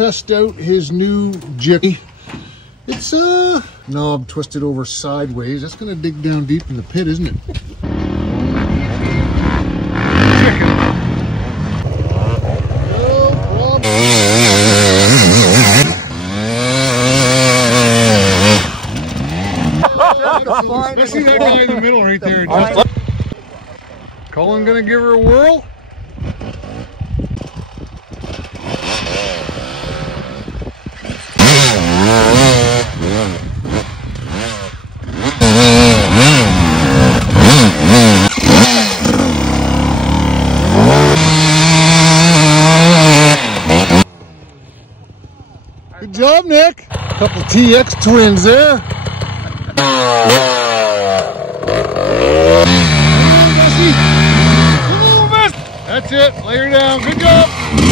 test out his new Jiffy. It's knob twisted over sideways. That's gonna dig down deep in the pit, isn't it? I see that guy in the middle right there. Colin gonna give her a whirl. Good job, Nick. Couple TX twins there. That's it. Lay her down. Good job.